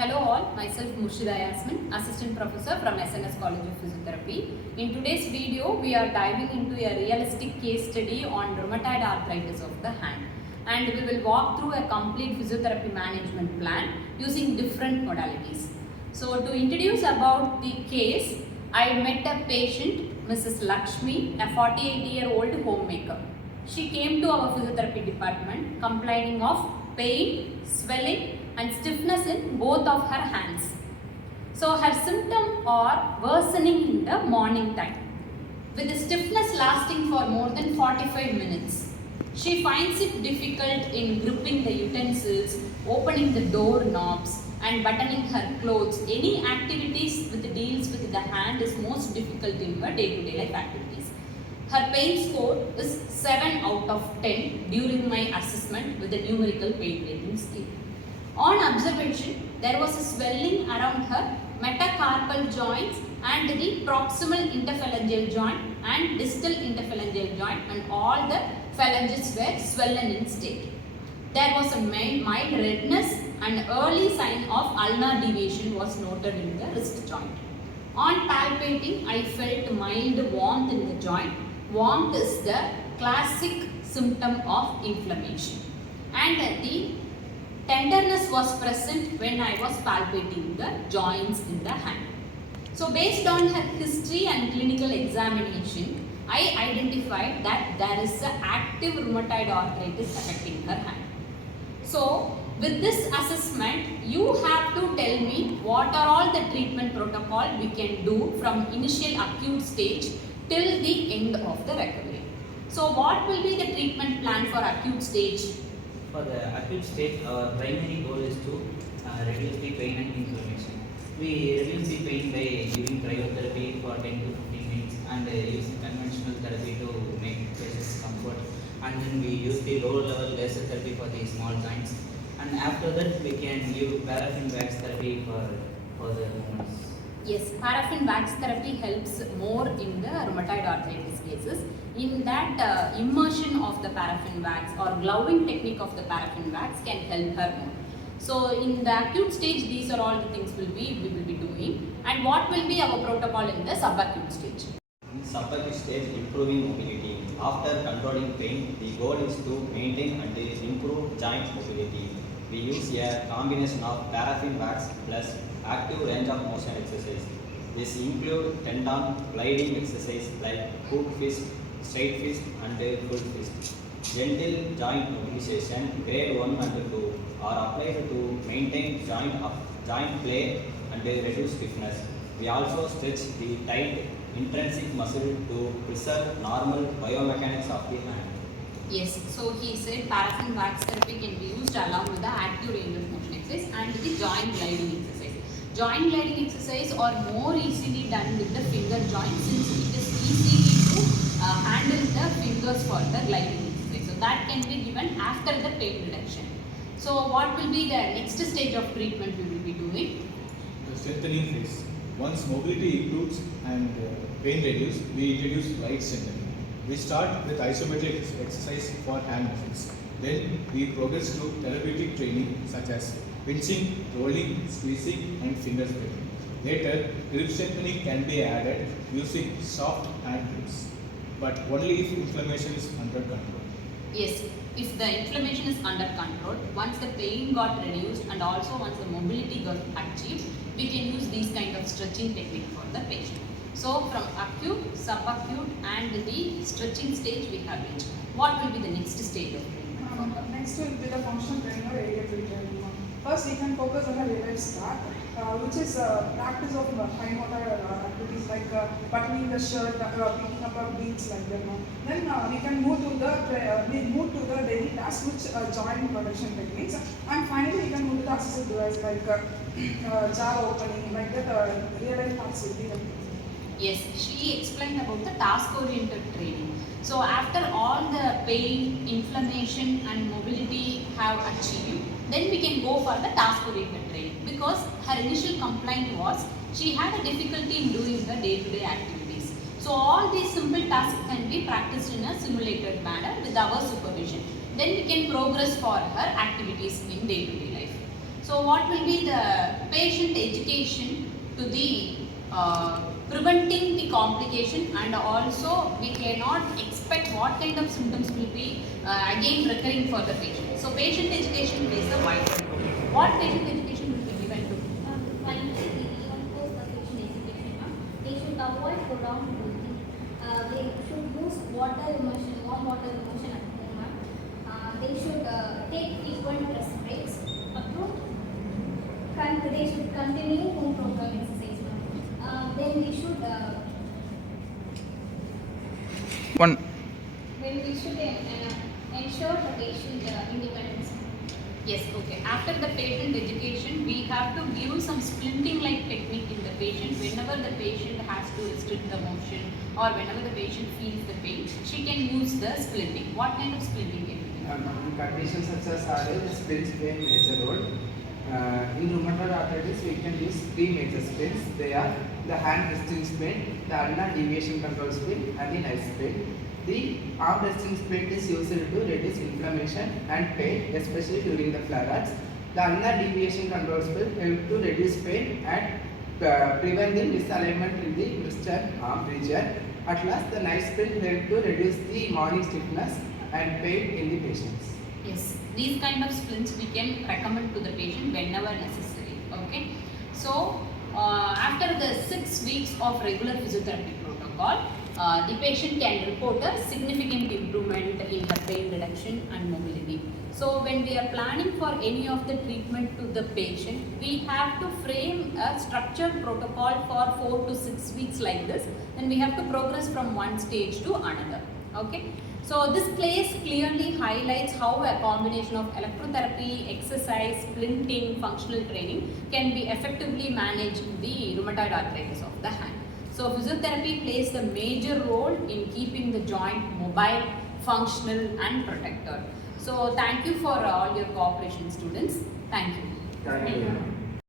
Hello all, myself Murshida Yasmin, Assistant Professor from SNS College of Physiotherapy. In today's video, we are diving into a realistic case study on rheumatoid arthritis of the hand. And we will walk through a complete physiotherapy management plan using different modalities. So to introduce about the case, I met a patient, Mrs. Lakshmi, a 48-year-old homemaker. She came to our physiotherapy department complaining of pain, swelling and stiffness in both of her hands. So her symptoms are worsening in the morning time, with the stiffness lasting for more than 45 minutes. She finds it difficult in gripping the utensils, opening the door knobs and buttoning her clothes. Any activities with deals with the hand is most difficult in her day-to-day life activities. Her pain score is 7 out of 10 during my assessment with the numerical pain rating scale. On observation, there was a swelling around her metacarpal joints and the proximal interphalangeal joint and distal interphalangeal joint, and all the phalanges were swollen in state. There was a mild redness and early sign of ulnar deviation was noted in the wrist joint. On palpating, I felt mild warmth in the joint. Warmth is the classic symptom of inflammation, and the tenderness was present when I was palpating the joints in the hand. So based on her history and clinical examination, I identified that there is an active rheumatoid arthritis affecting her hand. So with this assessment, you have to tell me what are all the treatment protocol we can do from initial acute stage till the end of the recovery. So what will be the treatment plan for acute stage? For the acute stage, our primary goal is to reduce the pain and inflammation. We reduce the pain by giving cryotherapy for 10 to 15 minutes and using conventional therapy to make patients comfort. And then we use the low level laser therapy for the small joints. And after that, we can give paraffin wax therapy for the movements. Yes, paraffin wax therapy helps more in the rheumatoid arthritis cases. In that, immersion of the paraffin wax or gloving technique of the paraffin wax can help her more. So in the acute stage, these are all the things we will be doing. And what will be our protocol in the subacute stage? In subacute stage, improving mobility. After controlling pain, the goal is to maintain and improve joint mobility. We use a combination of paraffin wax plus active range of motion exercise. This includes tendon gliding exercise like hook fist, straight fist and full fist. Gentle joint mobilization grade 1 and 2 are applied to maintain joint play and reduce stiffness. We also stretch the tight intrinsic muscle to preserve normal biomechanics of the hand. Yes, so he said paraffin wax therapy can be used along with the active range of motion exercise and the joint gliding exercise. Joint gliding exercise are more easily done with the finger joint since it is easy to handle the fingers for the gliding exercise. So that can be given after the pain reduction. So what will be the next stage of treatment we will be doing? The strengthening phase. Once mobility improves and pain reduces, we introduce light strengthening. We start with isometric exercise for hand muscles. Then we progress to therapeutic training such as pinching, rolling, squeezing and finger spreading. Later, grip strengthening can be added using soft hand grips, but only if inflammation is under control. Yes, if the inflammation is under control, once the pain got reduced and also once the mobility got achieved, we can use these kind of stretching technique for the patient. So from acute, subacute and the stretching stage we have reached. What will be the next stage of treatment? Next will be the functional training or area training. First, you can focus on a real-life start, which is practice of high motor activities like buttoning the shirt, picking up beads like that. Then we can move to the daily task, which joint protection techniques, and finally we can move to the assistive device like jar opening, like that. Real-life tasks will be the. Yes, she explained about the task-oriented training. So after all the pain, inflammation and mobility have achieved, then we can go for the task-oriented training, because her initial complaint was she had a difficulty in doing the day-to-day activities. So all these simple tasks can be practiced in a simulated manner with our supervision. Then we can progress for her activities in day-to-day life. So what will be the patient education to the preventing the complication, and also we cannot expect what kind of symptoms will be again recurring for the patient. So patient education plays a vital role. What patient education will be given to? Finally, even post the patient education, they should avoid prolonged breathing. They should use water immersion, warm water immersion at home. They should take frequent rest breaks. They should continue home program exercise. Then we should ensure the patient independence. Yes, okay. After the patient education, we have to give some splinting-like technique in the patient. Whenever the patient has to restrict the motion or whenever the patient feels the pain, she can use the splinting. What kind of splinting can we do? In conditions such as RA, splints play a major role. In rheumatoid arthritis, we can use three major splints. They are the hand resting splint, the ulnar deviation control splint, and the knife splint. The arm resting splint is used to reduce inflammation and pain, especially during the flare-ups. The ulnar deviation control splint helps to reduce pain and prevent the misalignment in the wrist and arm region. At last, the knife splint helps to reduce the morning stiffness and pain in the patients. Yes, these kind of splints we can recommend to the patient whenever necessary. Okay. So after the 6 weeks of regular physiotherapy protocol, the patient can report a significant improvement in her pain reduction and mobility. So when we are planning for any of the treatment to the patient, we have to frame a structured protocol for 4 to 6 weeks like this, and we have to progress from one stage to another. Okay. So this case clearly highlights how a combination of electrotherapy, exercise, splinting, functional training can be effectively managed in the rheumatoid arthritis of the hand. So physiotherapy plays a major role in keeping the joint mobile, functional and protected. So thank you for all your cooperation, students. Thank you. Thank you.